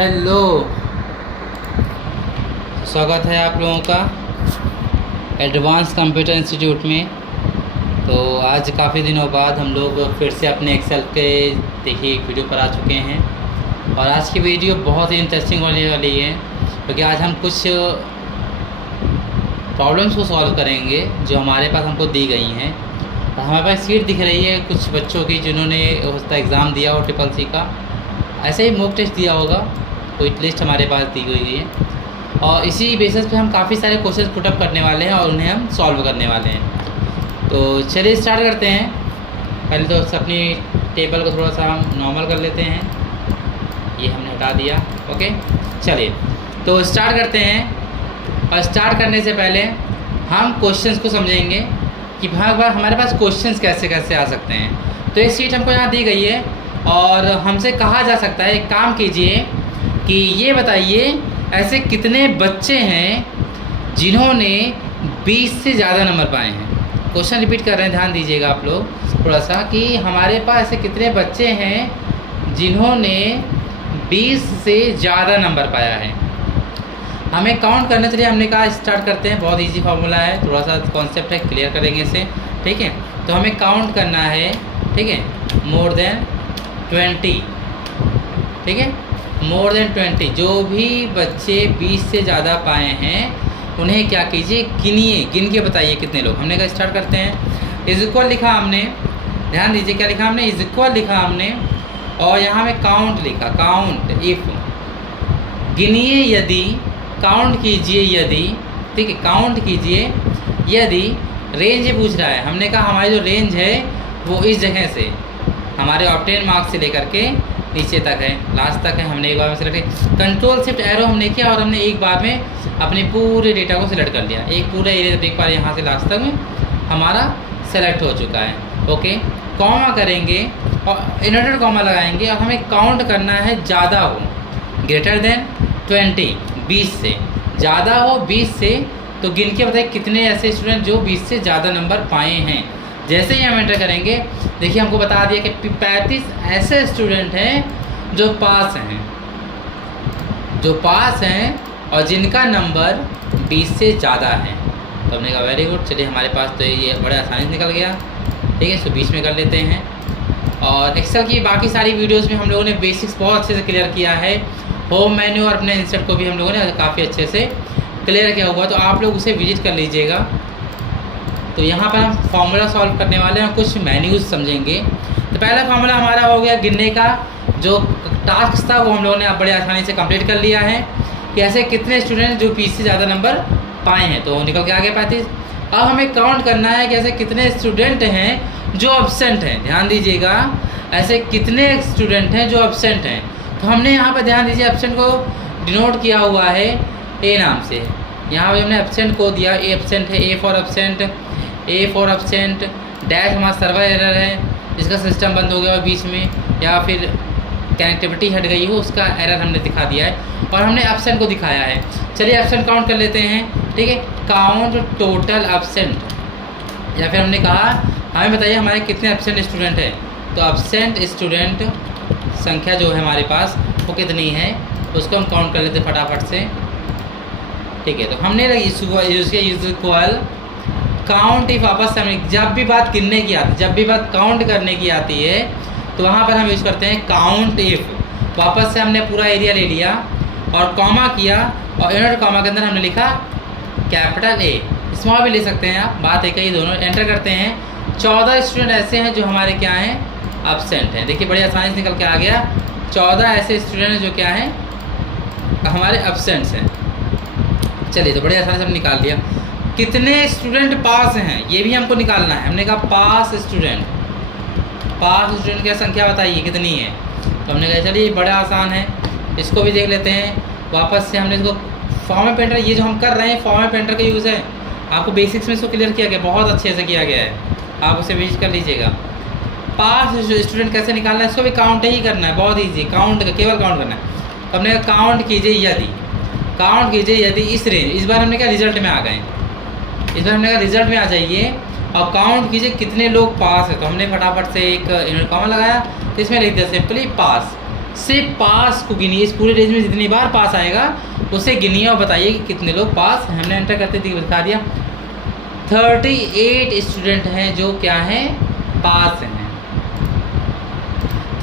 Hello, स्वागत है आप लोगों का एडवांस कंप्यूटर इंस्टीट्यूट में। तो आज काफ़ी दिनों बाद हम लोग फिर से अपने एक्सेल के देखिए वीडियो पर आ चुके हैं और आज की वीडियो बहुत ही इंटरेस्टिंग होने वाली है क्योंकि आज हम कुछ प्रॉब्लम्स को सॉल्व करेंगे जो हमारे पास हमको दी गई हैं। और हमारे पास सीट दिख रही है कुछ बच्चों की जिन्होंने उसका एग्ज़ाम दिया हो ट्रिपल सी का, ऐसे ही मॉक टेस्ट दिया होगा, कोई लिस्ट हमारे पास दी गई है और इसी बेसिस पे हम काफ़ी सारे क्वेश्चन पुटअप करने वाले हैं और उन्हें हम सॉल्व करने वाले हैं। तो चलिए स्टार्ट करते हैं। पहले तो अपनी टेबल को थोड़ा सा हम नॉर्मल कर लेते हैं, ये हमने हटा दिया। ओके, चलिए तो स्टार्ट करते हैं। और स्टार्ट करने से पहले हम क्वेश्चंस को समझेंगे कि भाग हमारे पास क्वेश्चंस कैसे कैसे आ सकते हैं। तो ये सीट हमको यहाँ दी गई है और हमसे कहा जा सकता है, एक काम कीजिए कि ये बताइए ऐसे कितने बच्चे हैं जिन्होंने 20 से ज़्यादा नंबर पाए हैं। क्वेश्चन रिपीट कर रहे हैं, ध्यान दीजिएगा आप लोग थोड़ा सा, कि हमारे पास ऐसे कितने बच्चे हैं जिन्होंने 20 से ज़्यादा नंबर पाया है। हमें काउंट करने के लिए हमने कहा स्टार्ट करते हैं। बहुत इजी फार्मूला है, थोड़ा सा कॉन्सेप्ट है, क्लियर करेंगे इसे, ठीक है। तो हमें काउंट करना है, ठीक है, मोर देन 20, ठीक है, मोर देन 20। जो भी बच्चे 20 से ज़्यादा पाए हैं उन्हें क्या कीजिए, गिनिए, गिन के बताइए कितने लोग। हमने कहा स्टार्ट करते हैं। इज इक्वल लिखा हमने, ध्यान दीजिए क्या लिखा हमने, इज इक्वल लिखा हमने और यहाँ में काउंट लिखा, काउंट इफ, गिनिए यदि, काउंट कीजिए यदि, ठीक है, काउंट कीजिए यदि। रेंज पूछ रहा है, हमने कहा हमारी जो रेंज है वो इस जगह से हमारे ऑब्टेन मार्क्स से लेकर के नीचे तक है, लास्ट तक है। हमने एक बार में सिलेक्ट किया, कंट्रोल शिफ्ट एरो हमने किया और हमने एक बार में अपने पूरे डेटा को सिलेक्ट कर लिया। एक पूरा एरिया देख पा रहे हैं, यहाँ से लास्ट तक में हमारा सेलेक्ट हो चुका है। ओके, कॉमा करेंगे और इन्वर्टेड कॉमा लगाएंगे और हमें काउंट करना है ज़्यादा हो, ग्रेटर देन 20, 20 से ज़्यादा हो 20 से। तो गिन के बताइए कितने ऐसे स्टूडेंट जो 20 से ज़्यादा नंबर पाए हैं। जैसे ही हम एंटर करेंगे, देखिए हमको बता दिया कि 35 ऐसे स्टूडेंट हैं जो पास हैं, जो पास हैं और जिनका नंबर 20 से ज़्यादा है। तो हमने कहा वेरी गुड, चलिए हमारे पास तो ये बड़े आसानी से निकल गया, ठीक है। इसको 20 में कर लेते हैं। और एक्सेल की बाकी सारी वीडियोज़ में हम लोगों ने बेसिक्स बहुत अच्छे से क्लियर किया है। होम मेन्यू और अपने इंसर्ट को भी हम लोगों ने काफ़ी अच्छे से क्लियर किया हुआ, तो आप लोग उसे विजिट कर लीजिएगा। तो यहाँ पर हम फार्मूला सॉल्व करने वाले हैं, कुछ मेन्यूज़ समझेंगे। तो पहला फार्मूला हमारा हो गया गिनने का, जो टास्क था वो हम लोगों ने अब बड़े आसानी से कंप्लीट कर लिया है कि ऐसे कितने स्टूडेंट जो 20 से ज़्यादा नंबर पाए हैं, तो निकल के आ गए 35। अब हमें काउंट करना है कि ऐसे कितने स्टूडेंट हैं जो अब्सेंट हैं। ध्यान दीजिएगा, ऐसे कितने स्टूडेंट हैं जो अब्सेंट हैं। तो हमने यहाँ पर ध्यान दीजिए एब्सेंट को डिनोट किया हुआ है ए नाम से। यहाँ पर हमने एब्सेंट को दिया, ए एब्सेंट है, A for absent, A for absent, dash हमारा सर्वर एरर है जिसका सिस्टम बंद हो गया और बीच में, या फिर कनेक्टिविटी हट गई हो, उसका एरर हमने दिखा दिया है और हमने एब्सेंट को दिखाया है। चलिए एब्सेंट काउंट कर लेते हैं, ठीक है। काउंट टोटल एब्सेंट, या फिर हमने कहा हमें बताइए हमारे कितने एब्सेंट स्टूडेंट हैं। तो एब्सेंट स्टूडेंट संख्या जो है हमारे पास वो कितनी है, उसको हम काउंट कर लेते फटाफट से, ठीक है। तो हमने यूज़ इक्वल काउंट इफ, वापस से हमें जब भी बात गिनने की आती है, जब भी बात काउंट करने की आती है तो वहाँ पर हम यूज़ करते हैं काउंट इफ। वापस से हमने पूरा एरिया ले लिया और कॉमा किया और इन्वर्टेड कॉमा के अंदर हमने लिखा कैपिटल ए, स्मॉल भी ले सकते हैं आप, बात एक ही, दोनों एंटर करते हैं। 14 स्टूडेंट ऐसे हैं जो हमारे क्या हैं, एब्सेंट हैं। देखिए बड़ी आसानी से निकल के आ गया, 14 ऐसे स्टूडेंट हैं जो क्या हैं, हमारे एब्सेंट्स हैं। चलिए तो बड़ी आसानी से हमने निकाल लिया। कितने स्टूडेंट पास हैं ये भी हमको निकालना है। हमने कहा पास स्टूडेंट, पास स्टूडेंट की संख्या बताइए कितनी है। तो हमने कहा चलिए बड़ा आसान है, इसको भी देख लेते हैं। वापस से हमने इसको फॉर्म पेंटर, ये जो हम कर रहे हैं फॉर्म पेंटर का यूज़ है, आपको बेसिक्स में इसको क्लियर किया गया, बहुत अच्छे से किया गया है, आप उसे विजिट कर लीजिएगा। पास स्टूडेंट कैसे निकालना है, इसको भी काउंट ही करना है, बहुत ईजी, काउंट केवल काउंट करना है। तो हमने कहा काउंट कीजिए यदि, काउंट कीजिए यदि इस रेंज, इस बार हमने कहा रिजल्ट में आ गए, इस बार हमने कहा रिजल्ट में आ जाइए और काउंट कीजिए कितने लोग पास है। तो हमने फटाफट से एक इन्वर्टेड कॉमा लगाया, तो इसमें लिख दिया सिंपली पास। से पास को गिनिए। इस पूरे रेंज में जितनी बार पास आएगा उसे गिनिए और बताइए कि कितने लोग पास हैं। हमने एंटर करते दिखा दिया 38 स्टूडेंट हैं जो क्या हैं, पास हैं।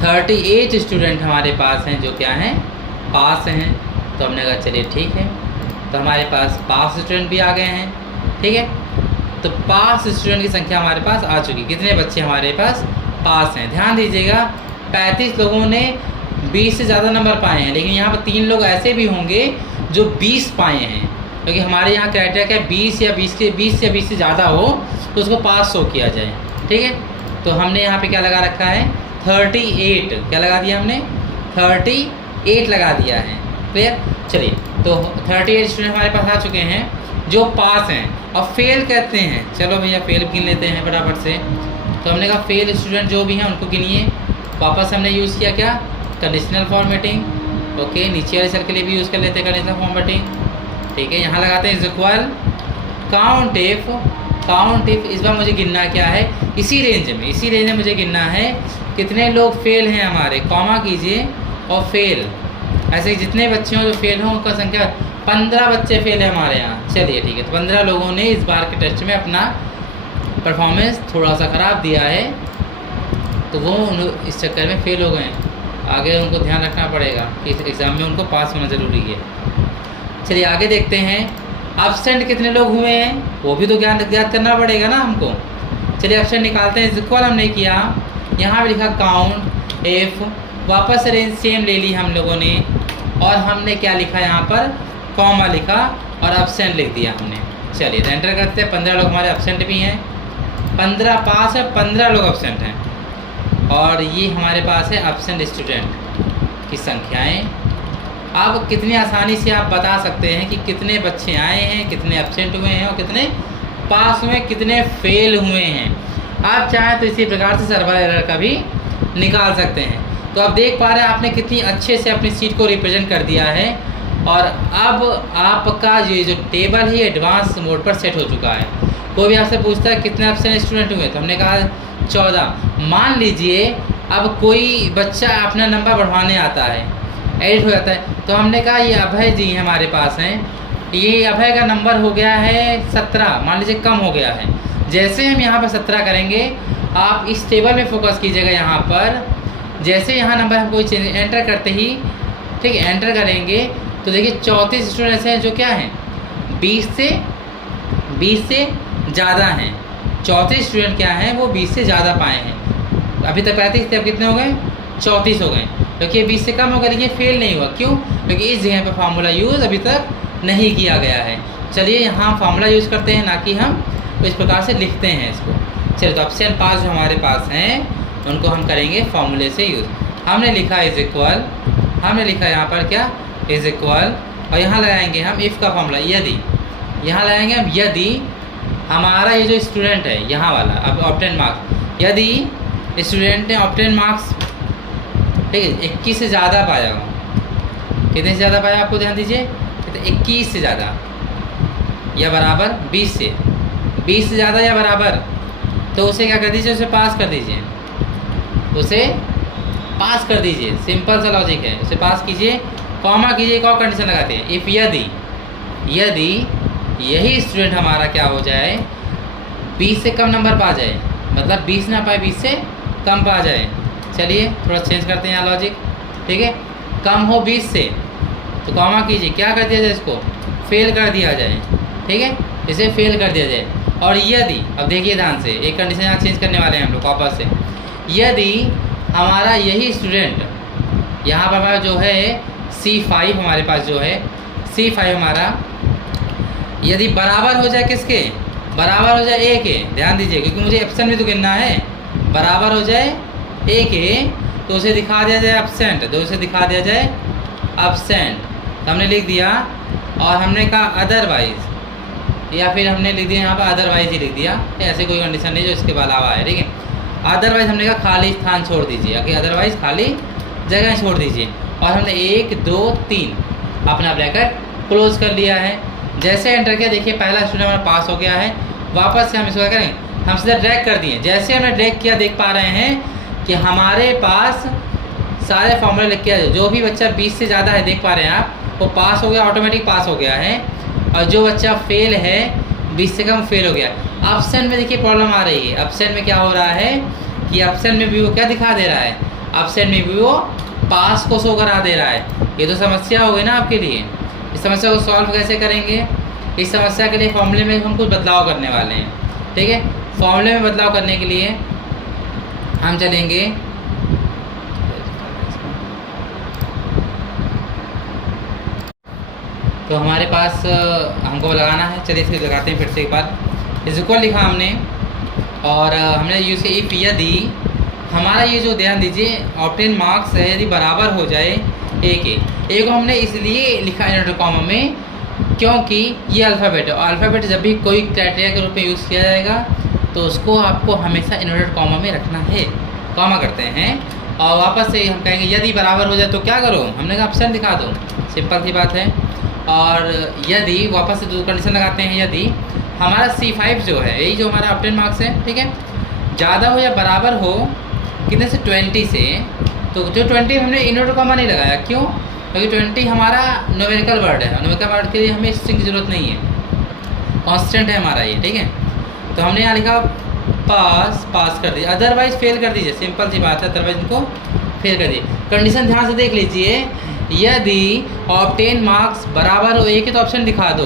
38 स्टूडेंट हमारे पास हैं जो क्या हैं, पास हैं। तो हमने कहा चलिए ठीक है, तो हमारे पास पास स्टूडेंट भी आ गए हैं। ठीक है, तो पास स्टूडेंट की संख्या हमारे पास आ चुकी। कितने बच्चे हमारे पास पास हैं? ध्यान दीजिएगा 35 लोगों ने 20 से ज़्यादा नंबर पाए हैं, लेकिन यहाँ पर 3 लोग ऐसे भी होंगे जो 20 पाए हैं, क्योंकि हमारे यहाँ क्राइटेरिया क्या है, 20 या 20 से ज़्यादा हो तो उसको पास शो किया जाए। ठीक है, तो हमने यहाँ पे क्या लगा रखा है, 38। क्या लगा दिया हमने, 38 लगा दिया है। क्लियर? चलिए, तो 38 स्टूडेंट हमारे पास आ चुके हैं जो पास हैं। और फेल कहते हैं, चलो भैया फेल गिन लेते हैं फटाफट से। तो हमने कहा फेल स्टूडेंट जो भी हैं उनको गिनिए। वापस हमने यूज़ किया क्या, कंडीशनल फॉर्मेटिंग। ओके, नीचे वाले सेल के लिए भी यूज़ कर लेते हैं कंडीशनल फॉर्मेटिंग। ठीक है, यहाँ लगाते हैं इज इक्वल काउंट इफ। इस बार मुझे गिनना क्या है, इसी रेंज में मुझे गिनना है कितने लोग फेल हैं हमारे। कॉमा कीजिए और फेल, ऐसे जितने बच्चे हों जो फेल हों उनका संख्या 15 बच्चे फेल है हमारे यहाँ। चलिए ठीक है, तो 15 लोगों ने इस बार के टेस्ट में अपना परफॉर्मेंस थोड़ा सा ख़राब दिया है, तो वो इस चक्कर में फेल हो गए। आगे उनको ध्यान रखना पड़ेगा कि इस एग्ज़ाम में उनको पास होना ज़रूरी है। चलिए आगे देखते हैं, एब्सेंट कितने लोग हुए हैं वो भी तो याद करना पड़ेगा ना हमको। चलिए एब्सेंट निकालते हैं। इक्वल हमने किया, यहाँ पे लिखा काउंट इफ, वापस रेंज सेम ले ली हम लोगों ने, और हमने क्या लिखा यहाँ पर, कॉमा लिखा और एब्सेंट लिख दिया हमने। चलिए एंटर करते हैं। 15 लोग हमारे एब्सेंट भी हैं, 15 पास है, 15 लोग एब्सेंट हैं, और ये हमारे पास है एब्सेंट स्टूडेंट की संख्याएं। अब कितनी आसानी से आप बता सकते हैं कि कितने बच्चे आए हैं, कितने एब्सेंट हुए हैं और कितने पास हुए, कितने फेल हुए हैं। आप चाहें तो इसी प्रकार से सर्वर एरर का भी निकाल सकते हैं। तो आप देख पा रहे हैं आपने कितनी अच्छे से अपनी सीट को रिप्रेजेंट कर दिया है, और अब आपका ये जो टेबल है एडवांस मोड पर सेट हो चुका है। कोई भी आपसे पूछता है कितने एब्सेंट स्टूडेंट हुए, तो हमने कहा 14। मान लीजिए अब कोई बच्चा अपना नंबर बढ़वाने आता है, एडिट हो जाता है, तो हमने कहा ये अभय जी हमारे पास हैं, ये अभय का नंबर हो गया है 17, मान लीजिए कम हो गया है। जैसे हम यहाँ पर 17 करेंगे, आप इस टेबल में फोकस कीजिएगा। यहाँ पर जैसे यहाँ नंबर हम कोई चेंज एंटर करते ही, ठीक है, एंटर करेंगे तो देखिए 34 स्टूडेंट ऐसे हैं जो क्या हैं, 20 से ज़्यादा हैं। 34 स्टूडेंट क्या हैं, वो 20 से ज़्यादा पाए हैं। अभी तक 35 थे, अब कितने हो गए, 34 हो गए, क्योंकि 20 से कम हो गया, लेकिन फेल नहीं हुआ। क्यों? क्योंकि इस जगह पर फार्मूला यूज़ अभी तक नहीं किया गया है। चलिए यहाँ फार्मूला यूज़ करते हैं, ना कि हम इस प्रकार से लिखते हैं इसको। चलिए, तो ऑप्शन 5 जो हमारे पास हैं उनको हम करेंगे फार्मूले से यूज़। हमने लिखा इज इक्वल, हमने लिखा यहाँ पर क्या, इज इक्वल, और यहाँ लगाएंगे हम इफ़ का फॉर्मूला, यदि, यहाँ लगाएंगे हम यदि हमारा ये जो स्टूडेंट है यहाँ वाला, अब ऑब्टेन मार्क्स, यदि स्टूडेंट ने ऑब्टेन मार्क्स, ठीक है, 21 से ज़्यादा पाया हो। कितने से ज़्यादा पाया आपको ध्यान दीजिए, 21 से ज़्यादा या बराबर 20 से ज़्यादा या बराबर, तो उसे क्या कर दीजिए, उसे पास कर दीजिए, उसे पास कर दीजिए। सिंपल सा लॉजिक है, उसे पास कीजिए। कॉमा कीजिए, एक और कंडीशन लगाते हैं, इफ़ यदि यही स्टूडेंट हमारा क्या हो जाए, 20 से कम नंबर पा जाए, मतलब 20 ना पाए, 20 से कम पा जाए। चलिए थोड़ा चेंज करते हैं यहाँ लॉजिक, ठीक है, कम हो 20 से, तो कॉमा कीजिए, क्या कर दिया जाए, इसको फेल कर दिया जाए, ठीक है, इसे फेल कर दिया जाए। और यदि, अब देखिए ध्यान से, एक कंडीशन यहाँ चेंज करने वाले हैं हम लोग वापस से, यदि हमारा यही स्टूडेंट यहाँ पर हमारा जो है C5 हमारे पास जो है C5 हमारा, यदि बराबर हो जाए, किसके बराबर हो जाए, A के, ध्यान दीजिए क्योंकि मुझे एब्सेंट भी तो गिनना है, बराबर हो जाए A के, तो उसे दिखा दिया जाए एब्सेंट, तो उसे दिखा दिया जाए एब्सेंट, तो हमने लिख दिया। और हमने कहा अदरवाइज, या फिर हमने लिख दिया यहाँ पर अदरवाइज ही लिख दिया, ऐसे कोई कंडीशन नहीं जो इसके अलावा है, ठीक है। अदरवाइज हमने कहा खाली स्थान छोड़ दीजिए, अगर अदरवाइज खाली जगह छोड़ दीजिए। और हमने 1 2 3 अपना ब्रैकेट क्लोज कर लिया है। जैसे एंटर किया, देखिए पहला स्टूडेंट हमारा पास हो गया है। वापस से हम इसको क्या करेंगे, हम सीधा ड्रैग कर दिए। जैसे हमने ड्रैग किया, देख पा रहे हैं कि हमारे पास सारे फॉर्मूले लिख के आ जाओ। जो भी बच्चा 20 से ज़्यादा है, देख पा रहे हैं आप, वो पास हो गया, ऑटोमेटिक पास हो गया है। और जो बच्चा फेल है, 20 से कम फेल हो गया। ऑप्शन में देखिए प्रॉब्लम आ रही है। ऑप्शन में क्या हो रहा है कि ऑप्शन में भी वो क्या दिखा दे रहा है, ऑप्शन में भी वो पास को शो करा दे रहा है। ये तो समस्या हो गई ना आपके लिए। इस समस्या को सॉल्व कैसे करेंगे? इस समस्या के लिए फॉर्मूले में हम कुछ बदलाव करने वाले हैं, ठीक है। फॉर्मूले में बदलाव करने के लिए हम चलेंगे तो हमारे पास हमको लगाना है, चलिए इसको लगाते हैं फिर से एक बार। इज इक्वल लिखा हमने और हमने यूज की इफ यदि हमारा ये जो ध्यान दीजिए ऑब्टेन मार्क्स है यदि बराबर हो जाए ए को हमने इसलिए लिखा इनवर्टेड कॉमा में क्योंकि ये अल्फ़ाबेट है। अल्फ़ाबेट जब भी कोई क्राइटेरिया के रूप में यूज़ किया जाएगा तो उसको आपको हमेशा इनवर्टेड कॉमा में रखना है। कॉमा करते हैं और वापस से हम कहेंगे यदि बराबर हो जाए तो क्या करो, हमने कहा ऑप्शन दिखा दो, सिंपल सी बात है। और यदि वापस से दो कंडीशन लगाते हैं, यदि हमारा C5 जो है, यही जो हमारा ऑब्टेन मार्क्स है, ठीक है, ज़्यादा हो या बराबर हो कितने से 20 से, तो जो 20 हमने इनवर्टेड कॉमा नहीं लगाया, क्यों? क्योंकि 20 हमारा न्यूमेरिकल वर्ड है, न्यूमेरिकल वर्ड के लिए हमें स्ट्रिंग की ज़रूरत नहीं है, कांस्टेंट है हमारा ये, ठीक है। तो हमने यहाँ लिखा पास कर दीजिए, अदरवाइज फेल कर दीजिए, सिंपल सी बात है, अदरवाइज इनको फेल कर दीजिए। कंडीशन ध्यान से देख लीजिए, यदि ऑब्टेन मार्क्स बराबर हो एक ही तो ऑप्शन दिखा दो।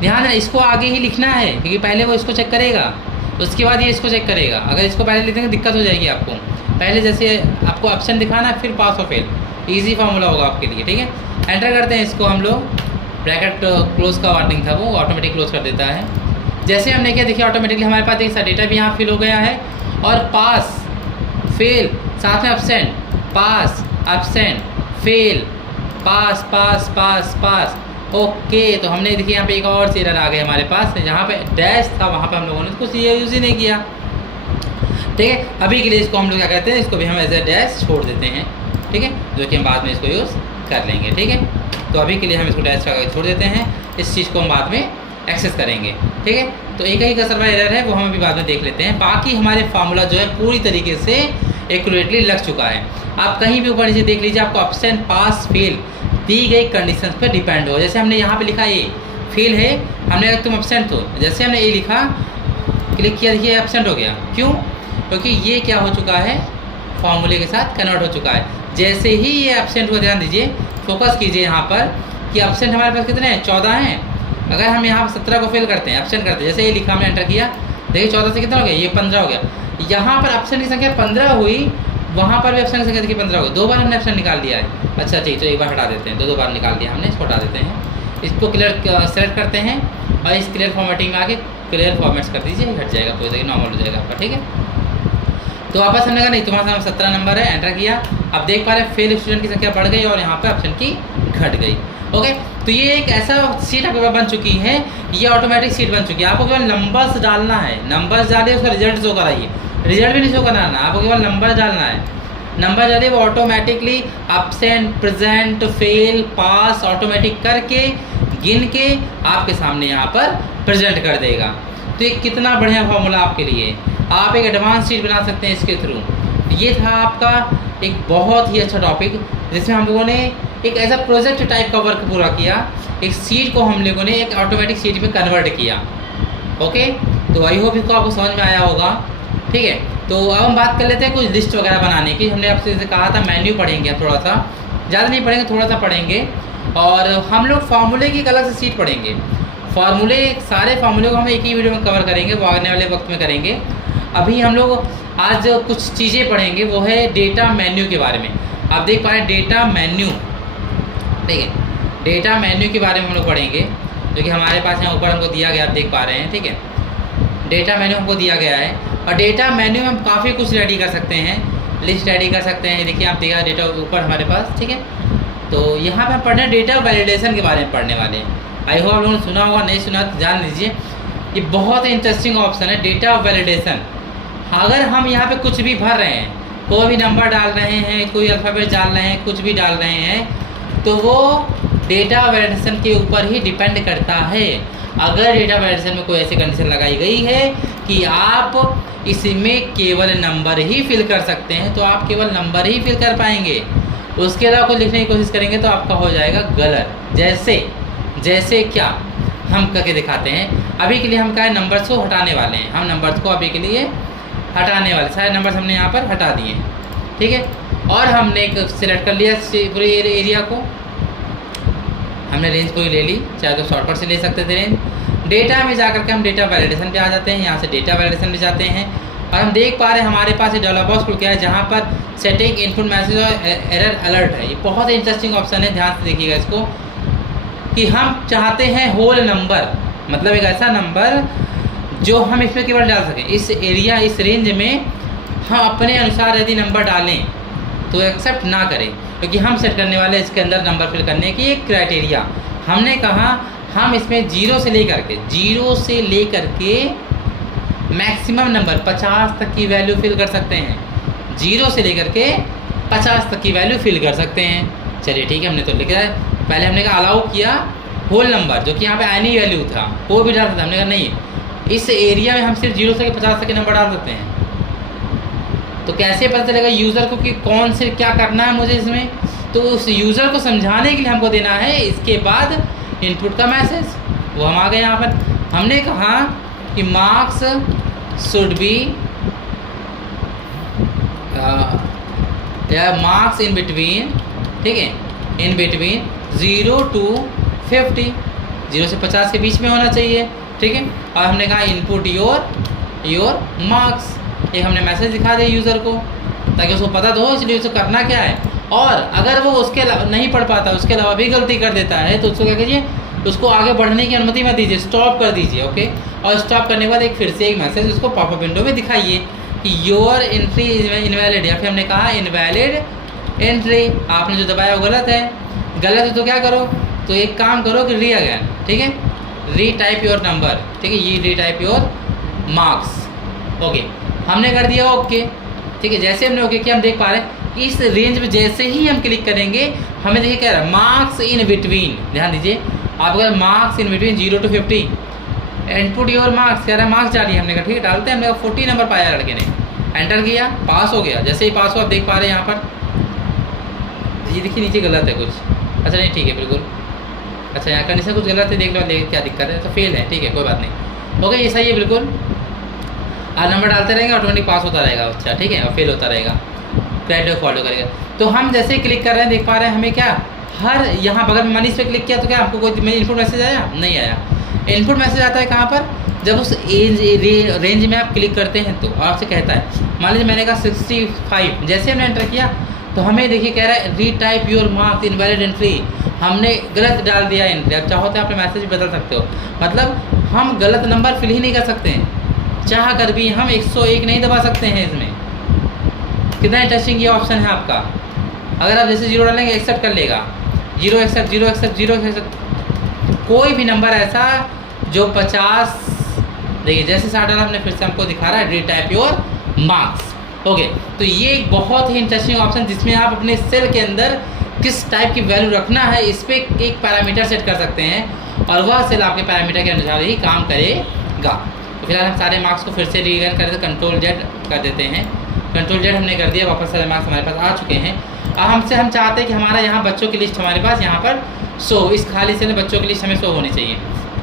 ध्यान है, इसको आगे ही लिखना है क्योंकि पहले वो इसको चेक करेगा, उसके बाद ये इसको चेक करेगा। अगर इसको पहले लिख देंगे दिक्कत हो जाएगी आपको। पहले जैसे आपको ऑप्शन दिखाना है फिर पास और फेल, इजी फार्मूला होगा आपके लिए, ठीक है। एंटर करते हैं इसको हम लोग, ब्रैकेट क्लोज का वार्निंग था वो ऑटोमेटिक क्लोज कर देता है। जैसे हमने क्या देखिए ऑटोमेटिकली हमारे पास एक डेटा भी यहाँ फिल हो गया है और पास फेल साथ में एब्सेंट, पास एब्सेंट फेल, पास पास पास पास, ओके। तो हमने देखिए यहाँ पे एक और एरर आ गया हमारे पास, जहाँ पे डैश था वहाँ पे हम लोगों ने कुछ ये यूज़ ही नहीं किया, ठीक है। अभी के लिए इसको हम लोग क्या कहते हैं, इसको भी हम एज ए डैश छोड़ देते हैं, ठीक है, जो कि हम बाद में इसको यूज़ कर लेंगे, ठीक है। तो अभी के लिए हम इसको डैश का छोड़ देते हैं, इस चीज़ को हम बाद में एक्सेस करेंगे, ठीक है। तो एक ही का सर्वर एरर है वो हम अभी बाद में देख लेते हैं। बाकी हमारे फार्मूला जो है पूरी तरीके से एक्यूरेटली लग चुका है। आप कहीं भी ऊपर नीचे देख लीजिए, आपको ऑप्शन पास फेल दी गई कंडीशंस पर डिपेंड हो। जैसे हमने यहाँ पे लिखा ए फेल है, हमने अगर तुम एब्सेंट हो, जैसे हमने ए लिखा क्लिक किया, देखिए एब्सेंट हो गया, क्यों? क्योंकि ये क्या हो चुका है, फॉर्मूले के साथ कन्वर्ट हो चुका है। जैसे ही ये एब्सेंट को ध्यान दीजिए, फोकस कीजिए यहाँ पर कि एब्सेंट हमारे पास कितने हैं, 14 हैं। अगर हम यहाँ 17 को फेल करते हैं, एब्सेंट करते हैं, जैसे ये लिखा हमने एंटर किया, देखिए 14 से कितना हो गया, ये 15 हो गया। यहाँ पर एब्सेंट की संख्या 15 हुई, वहाँ पर भी एब्सेंट की संख्या देखिए 15 हो गई, 2 बार हमने एब्सेंट निकाल दिया है। अच्छा ठीक, तो एक बार हटा देते हैं, दो बार निकाल दिया हमने, इसको हटा देते हैं, इसको क्लियर सेलेक्ट करते हैं और इस क्लियर फॉर्मेटिंग में आके क्लियर फॉर्मेट्स कर दीजिए, हट जाएगा, कोई देखिए नॉर्मल हो जाएगा आपका, ठीक है। तो वापस हमने कहा नहीं तुम्हारा नाम 17 नंबर है, एंटर किया, अब देख पा रहे हैं फेल स्टूडेंट की संख्या बढ़ गई और यहाँ पे ऑप्शन की घट गई, ओके। तो ये एक ऐसा सीट आपके पास बन चुकी है, ये ऑटोमेटिक सीट बन चुकी है। आपको केवल नंबर्स डालना है, नंबर्स डालिए, उसका रिजल्ट शो कराइए, रिजल्ट भी नहीं शो कराना, आपको केवल नंबर डालना है। नंबर डालिए, वो automatically absent present fail pass automatic करके गिन के आपके सामने यहाँ पर प्रेजेंट कर देगा। तो ये कितना बढ़िया फॉर्मूला आपके लिए, आप एक एडवांस शीट बना सकते हैं इसके थ्रू। ये था आपका एक बहुत ही अच्छा टॉपिक जिसमें हम लोगों ने एक ऐसा प्रोजेक्ट टाइप का वर्क पूरा किया, एक सीट को हम लोगों ने एक ऑटोमेटिक सीट में कन्वर्ट किया, ओके। तो आई होप इसको आपको समझ में आया होगा, ठीक है। तो अब हम बात कर लेते हैं कुछ लिस्ट वगैरह बनाने की। हमने आपसे जैसे कहा था मेन्यू पढ़ेंगे, अब थोड़ा सा, ज़्यादा नहीं पढ़ेंगे, थोड़ा सा पढ़ेंगे। और हम लोग फार्मूले की एक अलग से सीट पढ़ेंगे, फार्मूले, सारे फार्मूले को हम एक ही वीडियो में कवर करेंगे, वो आने वाले वक्त में करेंगे। अभी हम लोग आज कुछ चीज़ें पढ़ेंगे, वो है डेटा मेन्यू के बारे में। आप देख पा रहे हैं डेटा मेन्यू, ठीक है, डेटा मेन्यू के बारे में हम लोग पढ़ेंगे, जो कि हमारे पास यहाँ ऊपर हमको दिया गया, आप देख पा रहे हैं, ठीक है। डेटा मेन्यू हमको दिया गया है और डेटा मेन्यू में हम काफ़ी कुछ रेडी कर सकते हैं, लिस्ट रेडी कर सकते हैं। देखिए आप देखा डेटा ऊपर हमारे पास, ठीक है। तो यहाँ पे हम पढ़ रहे हैं डेटा वैलिडेशन के बारे में पढ़ने वाले हैं। आई होप आप लोगों ने सुना होगा, नहीं सुना तो जान लीजिए, ये बहुत ही इंटरेस्टिंग ऑप्शन है डेटा वैलिडेशन। अगर हम यहाँ पे कुछ भी भर रहे हैं, कोई भी नंबर डाल रहे हैं, कोई अल्फ़ाबेट डाल रहे हैं, कुछ भी डाल रहे हैं, तो वो डेटा वैलिडेशन के ऊपर ही डिपेंड करता है। अगर डेटा वैलिडेशन में कोई ऐसी कंडीशन लगाई गई है कि आप इसमें केवल नंबर ही फिल कर सकते हैं, तो आप केवल नंबर ही फिल कर पाएंगे। उसके अलावा कुछ लिखने की कोशिश करेंगे तो आपका हो जाएगा गलत। जैसे क्या हम करके दिखाते हैं। अभी के लिए हम क्या है, नंबर्स को हटाने वाले हैं। हम नंबर्स को अभी के लिए हटाने वाले, सारे नंबर्स हमने यहाँ पर हटा दिए हैं, ठीक है। और हमने एक सिलेक्ट कर लिया पूरे एरिया को, हमने रेंज को ही ले ली, चाहे तो शॉर्टकट से ले सकते थे रेंज। डेटा में जाकर के हम डेटा वैलिडेशन पे आ जाते हैं, यहाँ से डेटा वैलिडेशन में जाते हैं और हम देख पा रहे हैं हमारे पास ये डायलॉग बॉक्स खुल गया है जहाँ पर सेटिंग इनपुट मैसेज और एरर अलर्ट है। ये बहुत ही इंटरेस्टिंग ऑप्शन है, ध्यान से देखिएगा इसको, कि हम चाहते हैं होल नंबर, मतलब एक ऐसा नंबर जो हम इसमें केवल डाल सकें। इस एरिया, इस रेंज में हम अपने अनुसार यदि नंबर डालें तो एक्सेप्ट ना करें, क्योंकि हम सेट करने वाले इसके अंदर नंबर फिल करने की एक क्राइटेरिया। हमने कहा हम इसमें जीरो से लेकर के मैक्सिमम नंबर 50 तक की वैल्यू फिल कर सकते हैं। 0 से लेकर के 50 तक की वैल्यू फिल कर सकते हैं। चलिए ठीक है, हमने तो लिखा है। पहले हमने कहा अलाउ किया होल नंबर, जो कि यहाँ पे एनी वैल्यू था वो भी डाल सकते। हमने कहा नहीं, इस एरिया में हम सिर्फ 0 से 50 तक के नंबर डाल सकते हैं। तो कैसे पता चलेगा यूज़र को कि कौन से क्या करना है मुझे इसमें? तो उस यूज़र को समझाने के लिए हमको देना है इसके बाद इनपुट का मैसेज। वो हम आ गए यहाँ पर। हमने कहा कि marks should be marks in between, ठीक है, इन बिटवीन 0 to 50, 0 से 50 के बीच में होना चाहिए, ठीक है। और हमने कहा इनपुट योर मार्क्स, एक हमने मैसेज दिखा दिया यूज़र को ताकि उसको पता तो हो इसलिए उसको करना क्या है। और अगर वो उसके अलावा नहीं पढ़ पाता, उसके अलावा भी गलती कर देता है, तो उसको क्या कीजिए, उसको आगे बढ़ने की अनुमति मत दीजिए, स्टॉप कर दीजिए, ओके। और स्टॉप करने के बाद एक फिर से एक मैसेज उसको पॉपअप विंडो में दिखाइए कि योर एंट्री इज इनवैलिड, या फिर हमने कहा इनवैलिड एंट्री, आपने जो दबाया वो गलत है। गलत है तो क्या करो, तो एक काम करो कि री अगेन, ठीक है, री टाइप योर नंबर, ठीक है, ये री टाइप योर मार्क्स, ओके। हमने कर दिया ओके, ठीक है। जैसे हमने ओके किया, हम देख पा रहे हैं इस रेंज में जैसे ही हम क्लिक करेंगे हमें देखिए कह रहा है मार्क्स इन बिटवीन, ध्यान दीजिए। आप अगर marks in between 0 to 50, input your marks कह रहा है, मार्क्स डालिए। हमने कहा ठीक है डालते हैं। हमने 40 नंबर पाया लड़के ने, एंटर किया, पास हो गया। जैसे ही पास हुआ आप देख पा रहे हैं यहाँ पर, ये देखिए नीचे गलत है कुछ, अच्छा नहीं ठीक है बिल्कुल, अच्छा यहाँ कंडीशन कुछ गलत है, देख लो क्या दिक्कत है, तो फेल है, ठीक है कोई बात नहीं, ओके ये सही है बिल्कुल। आप नंबर डालते रहेंगे ऑटोमेटिक पास होता रहेगा बच्चा, ठीक है, और फेल होता रहेगा, क्राइटेरिया फॉलो करेगा। तो हम जैसे ही क्लिक कर रहे हैं देख पा रहे हैं हमें क्या, हर यहाँ बगल में मनीष पे क्लिक किया तो क्या आपको कोई इनपुट मैसेज आया? नहीं आया। इनपुट मैसेज आता है कहाँ पर, जब उस रेंज में आप क्लिक करते हैं तो आपसे कहता है, मान लीजिए मैंने कहा 65, जैसे हमने एंटर किया तो हमें देखिए कह रहा है री type your marks invalid entry, हमने गलत डाल दिया एंट्री। अब चाहो तो अपने मैसेज बदल सकते हो, मतलब हम गलत नंबर फिल ही नहीं कर सकते हैं, चाह कर भी हम 101 नहीं दबा सकते हैं। इसमें कितना इंटरेस्टिंग ये ऑप्शन है आपका। अगर आप जैसे 0 डालेंगे एक्सेप्ट कर लेगा, 0 एक्सेप्ट, 0 एक्सेप्ट, 0 एक्सेप्ट, कोई भी नंबर ऐसा जो 50, देखिए जैसे 60 डाला हमने, फिर से हमको दिखा रहा है री टाइप योर मार्क्स, ओके। तो ये एक बहुत ही इंटरेस्टिंग ऑप्शन जिसमें आप अपने सेल के अंदर किस टाइप की वैल्यू रखना है इस पर एक पैरामीटर सेट कर सकते हैं और वह सेल आपके पैरामीटर के अनुसार ही काम करेगा। तो फिलहाल हम सारे मार्क्स को फिर से रीरन कर देते, Ctrl+Z कर देते हैं। Ctrl+Z हमने कर दिया, वापस सारे मार्क्स हमारे पास आ चुके हैं। अब हम चाहते हैं कि हमारा यहाँ बच्चों की लिस्ट हमारे पास यहाँ पर शो, इस खाली सेल में बच्चों की लिस्ट हमें शो होनी चाहिए।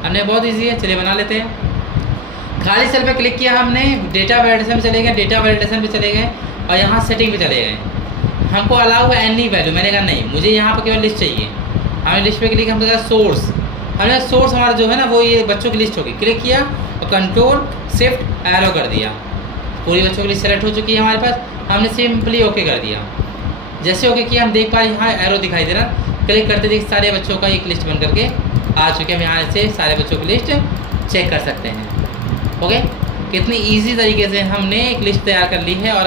हमने बहुत ईजी है, चलिए बना लेते हैं। खाली सेल पे क्लिक किया हमने, डेटा वैलिडेशन में चले गए, डेटा वैलिडेशन पे चले गए और यहाँ सेटिंग पे चले गए। हमको अलाउ है एनी वैल्यू, मैंने कहा नहीं, मुझे यहाँ पर केवल लिस्ट चाहिए। हमने लिस्ट पे क्लिक, हमने कहा सोर्स, हमने सोर्स हमारा जो है ना वो ये बच्चों की लिस्ट होगी। क्लिक किया और Ctrl+Shift+Arrow कर दिया, पूरी बच्चों की लिस्ट सेलेक्ट हो चुकी है हमारे पास। हमने सिंपली ओके कर दिया। जैसे ओके किया हम देख पा रहे यहाँ एरो दिखाई दे रहा, क्लिक करते देख सारे बच्चों का एक लिस्ट बन करके आ चुके हैं। हम यहाँ से सारे बच्चों की लिस्ट चेक कर सकते हैं, ओके। कितनी इजी तरीके से हमने एक लिस्ट तैयार कर ली है और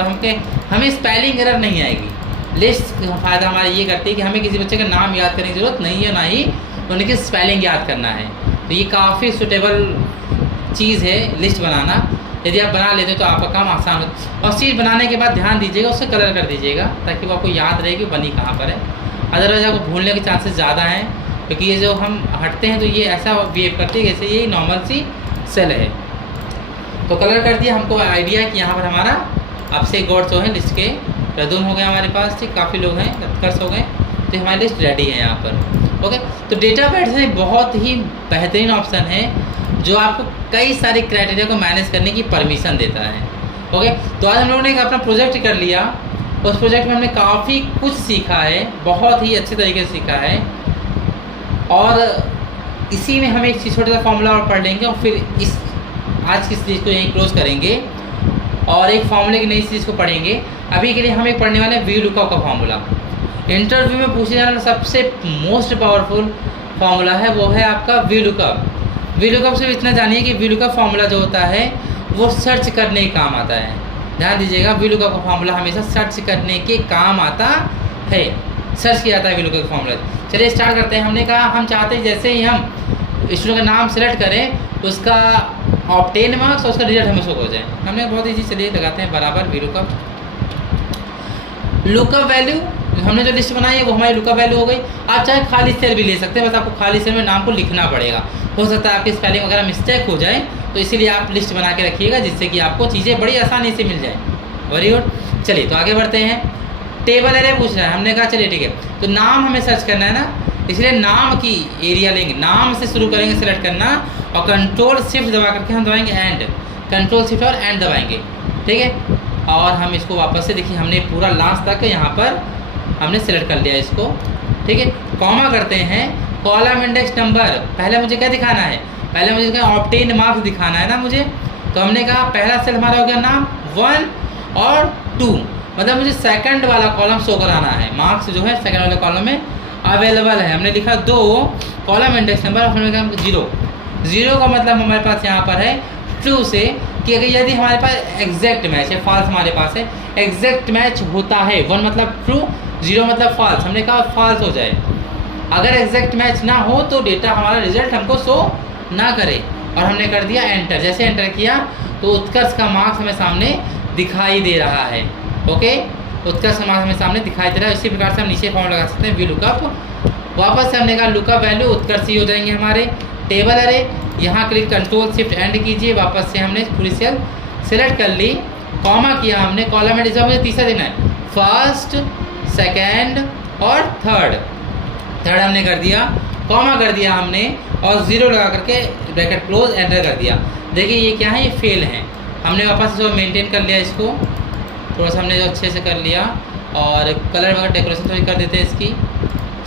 हमें स्पेलिंग एरर नहीं आएगी। लिस्ट का फ़ायदा हमारा ये करती है कि हमें किसी बच्चे का नाम याद करने की ज़रूरत नहीं है, ना ही उनकी स्पेलिंग याद करना है। तो ये काफ़ी सूटेबल चीज़ है लिस्ट बनाना। यदि आप बना लेते हो तो आपका काम आसान हो। और चीज़ बनाने के बाद ध्यान दीजिएगा, उससे कलर कर दीजिएगा ताकि वो आपको याद रहे कि बनी कहाँ पर है। अदरवाइज आपको भूलने के चांसेस ज़्यादा हैं, क्योंकि ये जो हम हटते हैं तो ये ऐसा बिहेव करती है जैसे ये नॉर्मल सी सेल है। तो कलर कर दिया, हमको आइडिया है कि यहाँ पर हमारा अब से गॉड जो है लिस्ट के रदून हो गया हमारे पास, ठीक, काफ़ी लोग हैं, उत्कर्ष हो गए, तो हमारी लिस्ट रेडी है यहाँ पर। ओके, तो डेटाबेस एक बहुत ही बेहतरीन ऑप्शन है जो आपको कई सारे क्राइटेरिया को मैनेज करने की परमिशन देता है। ओके, तो आज हम लोगों ने एक अपना प्रोजेक्ट कर लिया, उस प्रोजेक्ट में हमने काफ़ी कुछ सीखा है, बहुत ही अच्छे तरीके से सीखा है, और इसी में हम एक छोटा सा फॉर्मूला और पढ़ लेंगे और फिर इस आज की सीरीज को यहीं क्लोज करेंगे और एक फॉर्मूले की नई सीरीज को पढ़ेंगे। अभी के लिए हम एक पढ़ने वाले हैं वी लुकअप का फॉर्मूला। इंटरव्यू में पूछे जाने वाला सबसे मोस्ट पावरफुल फॉर्मूला है, वो है आपका वी लुकअप। वी लुकअप से इतना जानिए कि वी लुकअप फॉर्मूला जो होता है वो सर्च करने के काम आता है। ध्यान दीजिएगा, वी लुकअप का फॉर्मूला हमेशा सर्च करने के काम आता है, सर्च किया जाता है वी लुकअप का फॉर्मूला। चलिए स्टार्ट करते हैं। हमने कहा हम चाहते हैं जैसे ही हम स्टूडेंट का नाम सेलेक्ट करें उसका ऑब्टेन मार्क्स और उसका रिजल्ट हमें शो हो जाए। हमने बहुत ईजी, चलिए लगाते हैं बराबर वी लुकअप। लुकअप वैल्यू हमने जो लिस्ट बनाई है वो हमारी लुकअप वैल्यू हो गई। आप चाहे खाली सेल भी ले सकते हैं, बस आपको खाली सेल में नाम को लिखना पड़ेगा। हो सकता है आपकी स्पेलिंग वगैरह मिस्टेक हो जाए, तो इसीलिए आप लिस्ट बना के रखिएगा जिससे कि आपको चीज़ें बड़ी आसानी से मिल जाए। वेरी गुड, चलिए तो आगे बढ़ते हैं। टेबल एरे पूछ रहा है, हमने कहा चलिए ठीक है, तो नाम हमें सर्च करना है ना, इसलिए नाम की एरिया लेंगे, नाम से शुरू करेंगे सेलेक्ट करना, और कंट्रोल शिफ्ट दबा करके हम दबाएंगे एंड, कंट्रोल शिफ्ट और एंड दबाएंगे, ठीक है। और हम इसको वापस से देखिए, हमने पूरा लास्ट तक यहाँ पर हमने सेलेक्ट कर लिया इसको, ठीक है। कॉमा करते हैं, कॉलम इंडेक्स नंबर, पहले मुझे क्या दिखाना है, पहले मुझे ऑब्टेन मार्क्स दिखाना है ना मुझे, तो हमने कहा पहला सेल हमारा हो गया नाम 1 और 2, मतलब मुझे सेकंड वाला कॉलम शो कराना है। मार्क्स जो है सेकंड वाले कॉलम में अवेलेबल है, हमने लिखा 2, कॉलम इंडेक्स नंबर, हमने कहा 0। 0 का मतलब हमारे पास यहाँ पर है ट्रू से, कि अगर यदि हमारे पास एग्जैक्ट मैच है, फॉल्स हमारे पास है, एग्जैक्ट मैच होता है, 1 मतलब ट्रू, 0 मतलब फॉल्स, हमने कहा फॉल्स हो जाए। अगर एग्जैक्ट मैच ना हो तो डेटा हमारा रिजल्ट हमको शो ना करे, और हमने कर दिया एंटर। जैसे एंटर किया तो उत्कर्ष का मार्क्स हमें सामने दिखाई दे रहा है। ओके, उत्कर्ष का मार्क्स हमें सामने दिखाई दे रहा है। इसी प्रकार से हम नीचे फॉर्म लगा सकते हैं वी लुकअप। वापस से हमने कहा लुकअप वैल्यू उत्कर्ष ही हो जाएंगे हमारे। टेबल अरे, यहाँ क्लिक कंट्रोल शिफ्ट एंड कीजिए, वापस से हमने पूरी सेल सेलेक्ट कर ली, कॉमा किया हमने, कॉलम एंड मुझे तीसरा देना है, फर्स्ट, सेकेंड और थर्ड हमने कर दिया, कॉमा कर दिया हमने, और 0 लगा करके ब्रैकेट क्लोज एंटर कर दिया। देखिए ये क्या है, ये फेल है। हमने वापस से मेंटेन कर लिया इसको, थोड़ा सा हमने जो अच्छे से कर लिया, और कलर वगैरह डेकोरेशन थोड़ी कर देते हैं, इसकी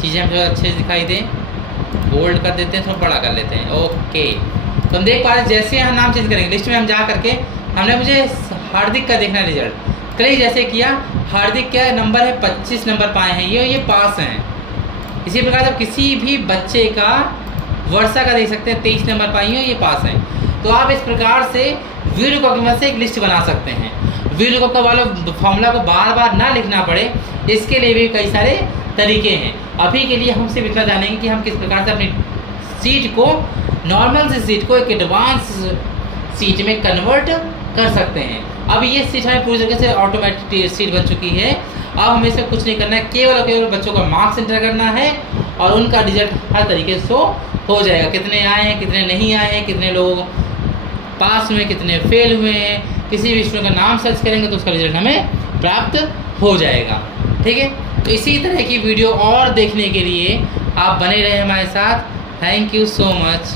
चीज़ें हम जो अच्छे से दिखाई दें, बोल्ड कर देते हैं, थोड़ा बड़ा कर लेते हैं। ओके, तो हम देख पा रहे हैं जैसे हम नाम चेंज करेंगे लिस्ट में हम जा करके, हमने मुझे हार्दिक का देखना रिजल्ट, कल जैसे किया, हार्दिक क्या नंबर है 25 नंबर पाए हैं, ये पास हैं। इसी प्रकार जब किसी भी बच्चे का वर्षा का देख सकते हैं 23 नंबर पाई हो, ये पास हैं। तो आप इस प्रकार से वी लुकअप की मदद से एक लिस्ट बना सकते हैं। वी लुकअप का वाला फॉर्मूला को बार बार ना लिखना पड़े, इसके लिए भी कई सारे तरीके हैं। अभी के लिए हम सिर्फ इतना जानेंगे कि हम किस प्रकार से अपनी सीट को, नॉर्मल से सीट को एक एडवांस सीट में कन्वर्ट कर सकते हैं। अब ये सीट हमें पूरी तरीके से ऑटोमेटिक सीट बन चुकी है। अब हमें से कुछ नहीं करना है, केवल बच्चों का मार्क्स एंटर करना है और उनका रिजल्ट हर तरीके से हो जाएगा। कितने आए हैं, कितने नहीं आए हैं, कितने लोग पास हुए, कितने फेल हुए हैं, किसी भी स्टूडेंट का नाम सर्च करेंगे तो उसका रिजल्ट हमें प्राप्त हो जाएगा। ठीक है, तो इसी तरह की वीडियो और देखने के लिए आप बने रहे हमारे साथ। Thank you so much.